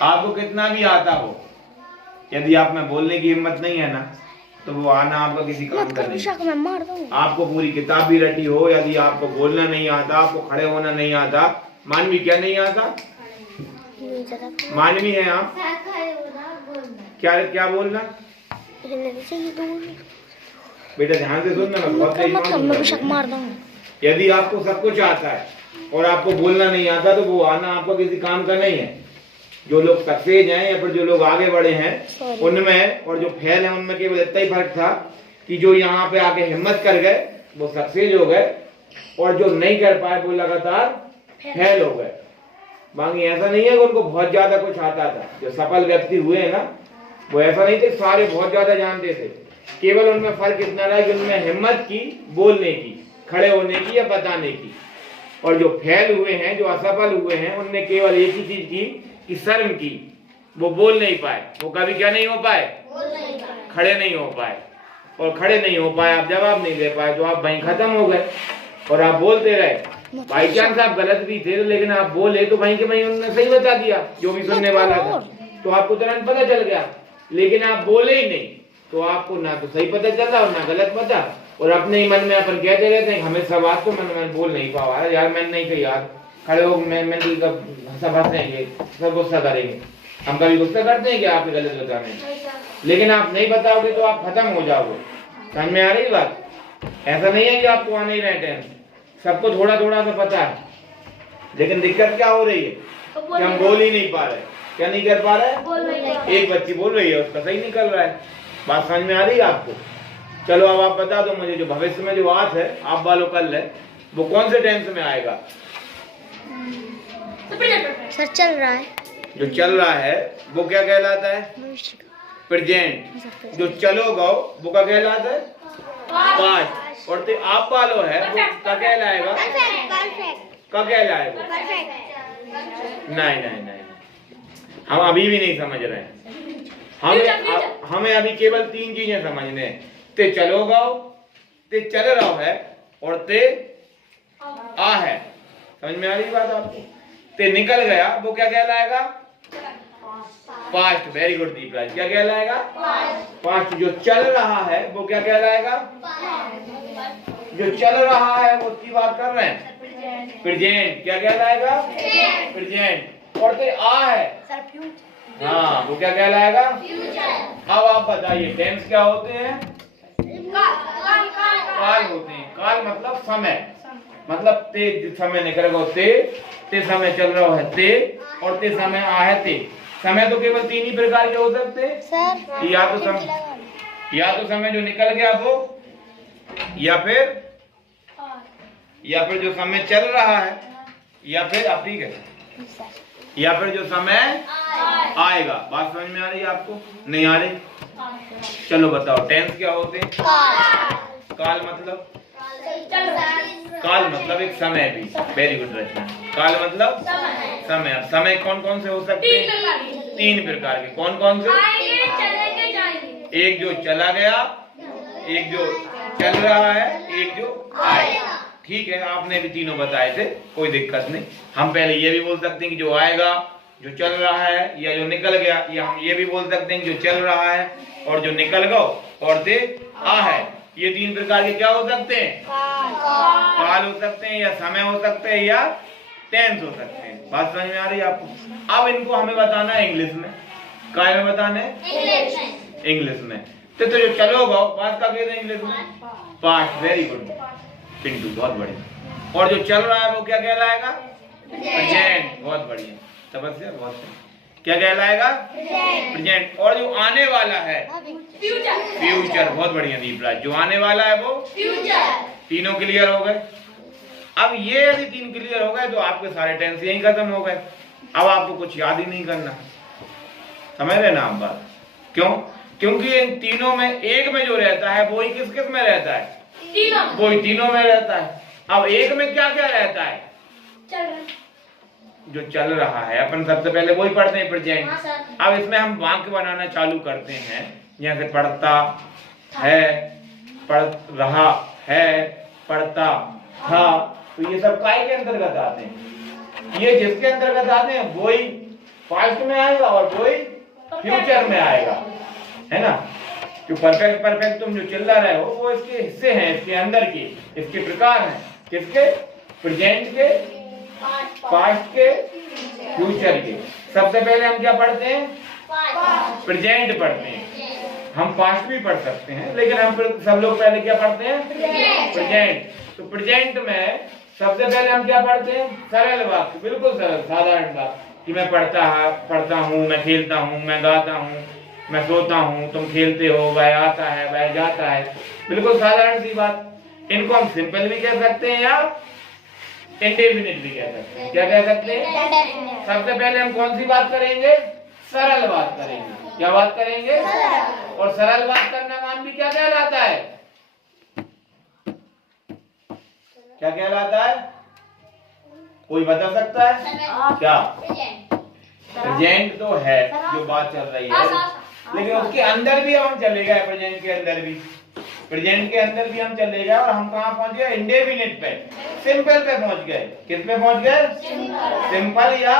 आपको कितना भी आता हो, यदि आप में बोलने की हिम्मत नहीं है ना, तो वो आना आपका किसी काम का नहीं। आपको पूरी किताब भी रटी हो, यदि आपको बोलना नहीं आता, आपको खड़े होना नहीं आता, मानवी क्या नहीं आता, मानवी है आप, क्या क्या बोलना बेटा, ध्यान से सुनना, मैं बहुत यदि आपको सब कुछ आता है और आपको बोलना नहीं आता, तो वो आना आपको किसी काम का नहीं है। जो लोग सक्सेस हैं या फिर जो लोग आगे बढ़े हैं उनमें और जो फेल है उनमें केवल इतना ही फर्क था कि जो यहाँ पे आके हिम्मत कर गए वो सक्सेस हो गए, और जो नहीं कर पाए वो लगातार फेल हो गए। बाकी ऐसा नहीं है कि उनको बहुत ज्यादा कुछ आता था। जो सफल व्यक्ति हुए हैं ना, वो ऐसा नहीं थे सारे बहुत ज्यादा जानते थे, केवल उनमें फर्क इतना रहा कि उनमें हिम्मत की बोलने की, खड़े होने की या बताने की। और जो फेल हुए हैं, जो असफल हुए हैं, उनने केवल एक ही चीज की कि शर्म की, वो बोल नहीं पाए, वो कभी क्या नहीं हो पाए, खड़े नहीं हो पाए। और खड़े नहीं हो पाए, आप जवाब नहीं दे पाए, तो आप वहीं खत्म हो गए। और आप बोलते रहे, बाई चांस आप गलत भी थे लेकिन आप बोले तो वहीं के वहीं उन्होंने सही बता दिया जो भी सुनने वाला था, तो आपको तुरंत पता चल गया। लेकिन आप बोले ही नहीं, तो आपको ना तो सही पता चला और ना गलत पता। और अपने ही मन में अपन कहते रहते हैं हमें सब बात तो मन बोल नहीं पावा यार, मैंने नहीं कही यार, खड़े हो मैं सब हंसेंगे, सब गुस्सा करेंगे। हम कभी गुस्सा करते हैं कि आप गलत बताने, लेकिन आप नहीं बताओगे तो आप खत्म हो जाओगे। समझ में आ रही बात? ऐसा नहीं है कि आपको आने ही रहते हैं, सबको थोड़ा थोड़ा सा पता है, लेकिन दिक्कत क्या हो रही है कि हम बोल ही नहीं पा रहे। क्या नहीं कर पा रहे? एक बच्ची बोल रही है, उसका सही निकल रहा है। बात समझ में आ रही है आपको? चलो अब आप बता दो मुझे, जो भविष्य में जो बात है आप वालों कल है, वो कौन से टेंस में आएगा? सर चल रहा है, जो चल रहा है वो क्या कहलाता है? प्रेजेंट। जो चलोगा वो क्या कहलाता है? पास्ट। और तो आप वालों है वो क्या कहलाएगा? क्या कहलाएगा? नहीं नहीं नहीं, हम अभी भी नहीं समझ रहे हैं। हमें अभी केवल 3 चीजें समझने हैं। ते चलोगा, ते चल रहा है, और ते आ है। समझ में आ रही बात आपको? ते निकल गया वो क्या कहलाएगा? पास्ट। वेरी गुड दीपराज, क्या कहलाएगा? पास्ट। जो चल रहा है वो क्या कहलाएगा? जो चल रहा है वो उसकी बात कर रहे हैं, प्रेजेंट। क्या कहलाएगा? प्रेजेंट। और तो आ है, हाँ, वो क्या कहलाएगा? अब आप बताइए टेंस क्या होते हैं? काल होते हैं। काल मतलब समय, मतलब ते समय निकल गया ते समय चल रहा है ते, और ते समय आ है ते। समय तो केवल 3 ही प्रकार के हो सकते हैं सर, या तो समय जो निकल गया वो, या फिर जो समय चल रहा है, या फिर आप ठीक है, या फिर जो समय आएगा। बात समझ में आ रही है आपको? नहीं आ रही? चलो बताओ टेंस क्या होते हैं? काल मतलब एक समय भी। वेरी गुड रचना। काल मतलब समय। अब समय कौन कौन से हो सकते हैं? 3 प्रकार के। कौन कौन से? एक जो चला गया, एक जो चल रहा है, एक जो आएगा। ठीक है, आपने भी तीनों बताए थे, कोई दिक्कत नहीं। हम पहले ये भी बोल सकते हैं कि जो आएगा, जो चल रहा है, या जो निकल गया, या हम ये भी बोल सकते हैं कि जो चल रहा है और जो निकल गया और ते आ है। ये 3 प्रकार के क्या हो सकते हैं? काल हो सकते हैं, या समय हो सकते हैं, या टेंस हो सकते हैं। बात समझ में आ रही है आपको? अब इनको हमें बताना है इंग्लिश में। काय में बताना है? इंग्लिश में। तो जो चलोगा बात का कहते हैं इंग्लिश में? पास्ट। वेरी गुड पिंटू, बहुत बढ़िया। और जो चल रहा है वो क्या कहलाएगा? प्रेजेंट। बहुत बढ़िया तपस्या, बहुत सही। क्या कहलाएगा? प्रेजेंट। और जो आने वाला है? फ्यूचर। बहुत बढ़िया दीपराज। जो आने वाला है वो फ्यूचर। तीनों क्लियर हो गए? अब ये यदि 3 क्लियर हो गए तो आपके सारे टेंस यही खत्म हो गए। अब आपको कुछ याद ही नहीं करना। समझ रहे ना आप बात? क्यों? क्योंकि इन तीनों में एक में जो रहता है वो ही किस किस में रहता है? वो ही तीनों में रहता है। अब एक में क्या क्या रहता है? जो चल रहा है, अपन सबसे पहले वही पढ़ते हैं, प्रेजेंट। अब इसमें हम वाक्य बनाना चालू करते हैं, जैसे पढ़ता है, पढ़ रहा है, पढ़ता था। तो ये सब काय के अंतर्गत आते हैं? ये जिसके अंतर्गत आते हैं वही पास्ट में आएगा और कोई फ्यूचर में आएगा, है ना। जो परफेक्ट परफेक्ट तुम जो चिल्ला रहे हो वो इसके हिस्से हैं, इसके अंदर के, इसके प्रकार हैं। किसके? प्रेजेंट के, पास्ट के, फ्यूचर के। सबसे पहले हम क्या पढ़ते हैं? प्रेजेंट पढ़ते हैं। हम पास्ट भी पढ़ सकते हैं, लेकिन हम सब लोग पहले क्या पढ़ते हैं? प्रेजेंट। तो प्रेजेंट में सबसे पहले हम क्या पढ़ते हैं? सरल वाक्य, बिल्कुल सरल साधारण बात कि मैं पढ़ता हूँ, मैं खेलता हूँ, मैं गाता हूँ, मैं सोता हूँ, तुम खेलते हो, वह आता है, वह जाता है। बिल्कुल साधारण सी बात। इनको हम सिंपल भी कह सकते हैं या इंडेफिनिट भी कह सकते हैं। क्या कह सकते हैं? सबसे पहले हम कौन सी बात करेंगे? सरल बात करेंगे। क्या बात करेंगे? और सरल बात करना काम भी क्या कहलाता है? क्या कहलाता है? कोई बता सकता है? क्या? प्रेजेंट तो है जो बात चल रही है, लेकिन उसके अंदर भी हम चले गए। प्रेजेंट के अंदर भी, प्रेजेंट के अंदर भी हम चले गए और हम कहाँ पहुंच गए? इंडेफिनिट पे, सिंपल पे पहुंच गए। किस पे पहुंच गए? सिंपल या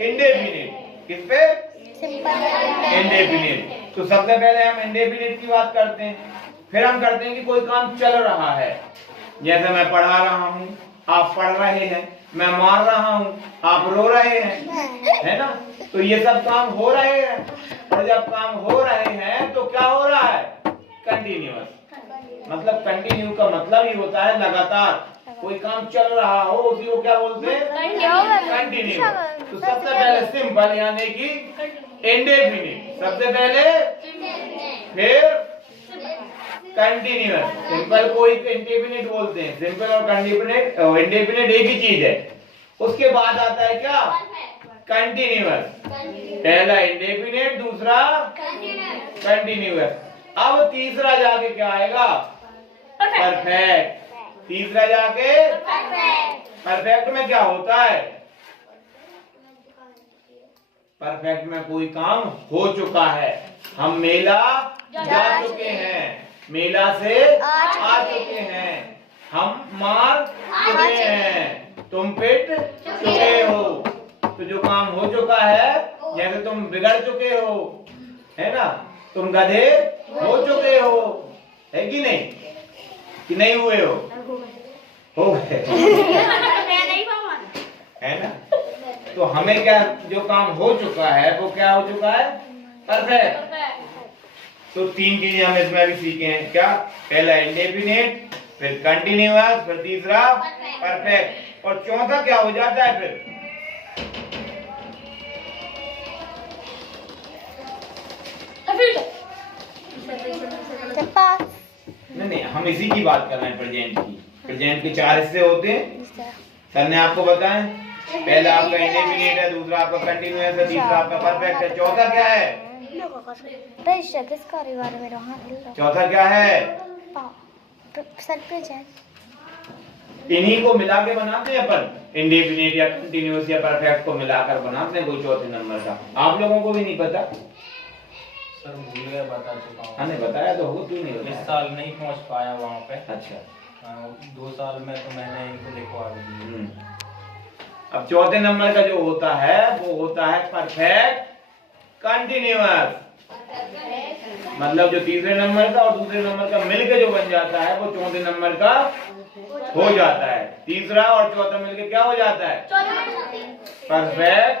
इंडेफिनिट? किस पे? इंडेफिनिट। तो सबसे पहले हम इंडेफिनिट की बात करते हैं, फिर हम करते हैं कि कोई काम चल रहा है। जैसे मैं पढ़ा रहा हूँ, आप पढ़ रहे हैं, मैं मार रहा हूँ, आप रो रहे हैं, है ना। तो ये सब काम हो रहे हैं, और जब काम हो रहे हैं तो क्या हो रहा है? कंटिन्यूअस। मतलब कंटिन्यू का मतलब ही होता है लगातार। कोई काम चल रहा हो उसी को क्या बोलते हैं? कंटिन्यू। तो सबसे पहले सिंपल यानी कि इंडेफिनिट, सबसे पहले, फिर कंटिन्यूअस। सिंपल को इंडेफिनिट बोलते हैं। सिंपल और इंडेफिनिट एक ही चीज है। उसके बाद आता है क्या? कंटिन्यूअस। पहला इंडेफिनिट, दूसरा कंटिन्यूअस। अब तीसरा जाके क्या आएगा? परफेक्ट। तीसरा जाके परफेक्ट में क्या होता है? परफेक्ट में कोई काम हो चुका है। हम मेला जा चुके हैं, मेला से आ चुके हैं, हम मार चुके हैं, तुम पिट चुके हो। तो जो काम हो चुका है, जैसे तुम बिगड़ चुके हो, है ना, तुम गधे हो चुके हो, है कि नहीं? कि नहीं हुए हो? हो गए, है ना। तो हमें क्या, जो काम हो चुका है वो क्या हो चुका है? परफेक्ट। तो तीन चीजें हम इसमें भी सीखे हैं। क्या? पहला इंडेफिनिट, फिर कंटिन्यूअस, फिर तीसरा परफेक्ट, और चौथा क्या हो जाता है फिर? नहीं, हम इसी की बात कर रहे हैं, प्रेजेंट की। प्रेजेंट के 4 हिस्से होते हैं, सर ने आपको बताया। पहला आपका इंडेफिनिट है, दूसरा आपका कंटिन्यूअस है, तीसरा आपका परफेक्ट है, चौथा क्या है? चौथा क्या है? इन्हीं को मिला के बनाते हैं अपन। इंडेफिनिट या कंटिन्यूअस या परफेक्ट को मिलाकर बनाते हैं कोई चौथे नंबर का। आप लोगों को भी नहीं पता? सर भूल गया, बता चुका हूँ। हाँ, नहीं बताया तो हो, तू नहीं बताया। इस साल नहीं पहुँच पाया वहाँ पे। अच्छा। 2 साल में तो मैंने इनको लिखवा दिया। अब चौथे नंबर का जो होता है वो होता है परफेक्ट कंटिन्यूअस। मतलब जो तीसरे नंबर का और दूसरे नंबर का मिलके जो बन जाता है वो चौथे नंबर का हो जाता है। तीसरा और चौथा मिलके क्या हो जाता है? Perfect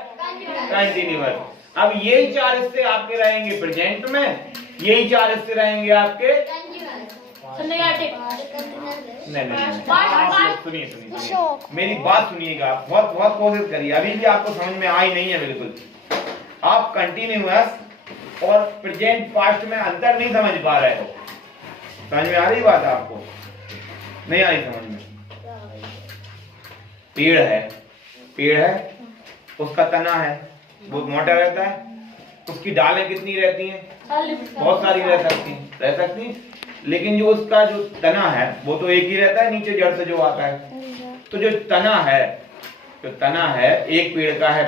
continuous. अब यही 4 हिस्से आपके रहेंगे प्रेजेंट में, यही 4 हिस्से रहेंगे आपके। नहीं, सुनिए, मेरी बात सुनिएगा। आप बहुत कोशिश करिए, अभी भी आपको समझ में आई नहीं है बिल्कुल। आप कंटिन्यूअस और प्रेजेंट पास्ट में अंतर नहीं समझ पा रहे हो। समझ में आ रही बात? आपको नहीं आई समझ में? पेड़ है, उसका तना है, बहुत मोटा रहता है, उसकी डालें कितनी रहती हैं? बहुत सारी रह सकती हैं, लेकिन जो उसका जो तना है वो तो एक ही रहता है, नीचे जड़ से जो आता है। तो जो तना है, एक पेड़ का है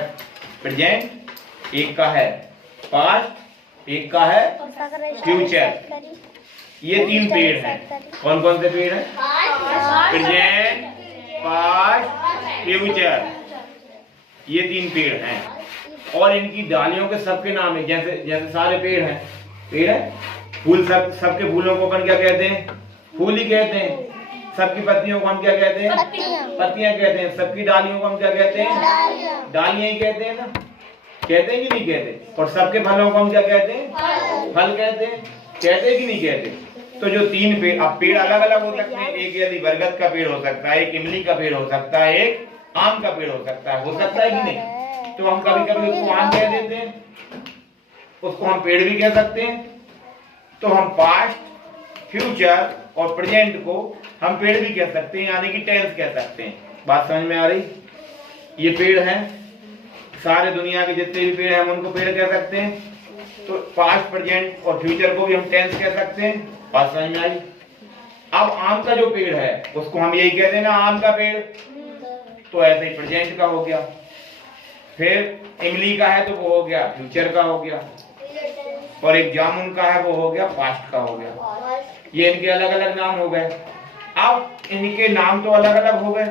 प्रेजेंट, एक का है पास्ट, एक का है फ्यूचर। ये 3 पेड़ हैं। कौन कौन से पेड़ हैं? Present, past, future. ये 3 पेड़ हैं। और इनकी डालियों के सबके नाम है, जैसे जैसे सारे पेड़ हैं, पेड़ है, फूल, सबके फूलों को अपन क्या कहते हैं? फूल ही कहते हैं। सबकी पत्तियों को हम क्या कहते हैं? पत्तियां कहते हैं। सबकी डालियों को हम क्या कहते हैं? डालियां ही कहते हैं ना, कहते हैं कि नहीं कहते? और सबके फलों को हम क्या कहते हैं? फल कहते हैं। कहते हैं कि नहीं कहते? तो जो तीन पेड़, अब पेड़ अलग अलग हो सकते हैं, एक यदि बरगद का पेड़ हो सकता है, एक इमली का पेड़ हो सकता है, एक आम का पेड़ हो सकता है कि नहीं? तो हम कभी कभी उसको आम कह देते हैं, उसको हम पेड़ भी कह सकते हैं। तो हम पास्ट, फ्यूचर और प्रेजेंट को हम पेड़ भी कह सकते हैं, यानी कि टेंस कह सकते हैं। बात समझ में आ रही? ये पेड़ हैं, सारे दुनिया के जितने भी पेड़ हैं हम उनको पेड़ कह सकते हैं। तो पास्ट, प्रेजेंट और फ्यूचर को भी हम टेंस कह सकते हैं। बात समझ में आई? अब आम का जो पेड़ है उसको हम यही कहते हैं ना, आम का पेड़, तो ऐसे ही प्रेजेंट का हो गया। फिर इमली का है तो वो हो गया फ्यूचर का हो गया, और एक जामुन का है वो हो गया पास्ट का हो गया। ये इनके अलग अलग नाम हो गए। अब इनके नाम तो अलग अलग हो गए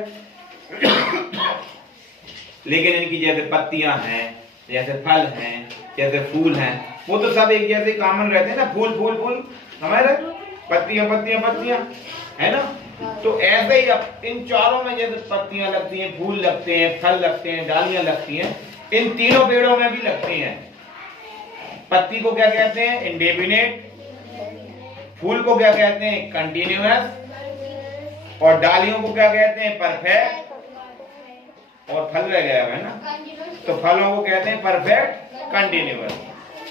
लेकिन इनकी जैसे पत्तियां हैं, जैसे फल हैं, जैसे फूल हैं, वो तो सब एक जैसे कॉमन रहते हैं ना। फूल फूल फूल, समझ रहे? पत्तियां पत्तियां पत्तियां, है ना? तो ऐसे ही अब इन चारों में जैसे पत्तियां लगती हैं, फूल लगते हैं, फल लगते हैं, डालियां लगती हैं, इन तीनों पेड़ों में भी लगती हैं। पत्ती को क्या कहते हैं? इंडेफिनिट। फूल को क्या कहते हैं? कंटिन्यूअस। और डालियों को क्या कहते हैं? परफेक्ट। और फल रह गया है ना, तो फलों को कहते हैं परफेक्ट कंटिन्यूअस।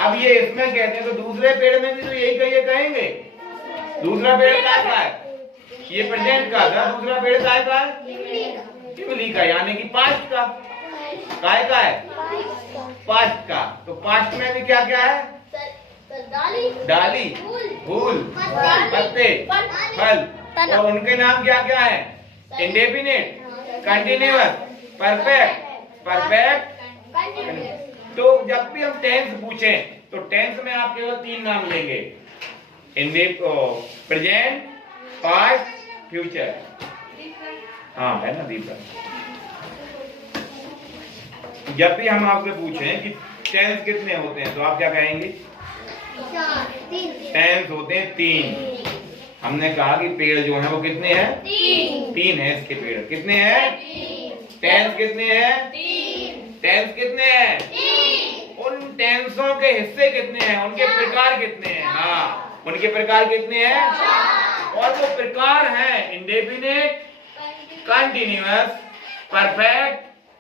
अब ये इसमें कहते हैं, तो दूसरे पेड़ में भी तो यही कहेंगे। दूसरा पेड़ क्या है? ये प्रेजेंट का था, दूसरा पेड़ काय का है? इमली का, यानी कि पास्ट का। काय का है? पास्ट का। तो पास्ट में भी क्या क्या है? डाली, फूल, पत्ते, फल, और उनके नाम क्या क्या है? इंडेफिनिट, कंटिन्यूअस, परफेक्ट, तो जब भी हम टेंस पूछें तो टेंस में आप केवल तीन नाम लेंगे, प्रेजेंट, पास्ट, फ्यूचर। हाँ है ना दीपक? जब भी हम आपसे पूछें कि टेंस कितने होते हैं तो आप क्या कहेंगे? टेंस होते हैं तीन। हमने कहा कि पेड़ जो है वो कितने हैं? तीन है इसके पेड़। कितने हैं? टेंस कितने हैं? टेंस कितने हैं? उन टेंसों के हिस्से कितने हैं? उनके प्रकार कितने हैं? हाँ, उनके प्रकार कितने हैं? और वो प्रकार हैं इंडेफिनिट, कंटिन्यूअस, परफेक्ट,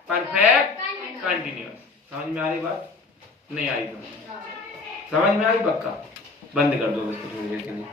कंटिन्यूअस। समझ में आ रही बात? नहीं आई? समझ में आई? पक्का बंद कर दो इसको थोड़ी देर के लिए।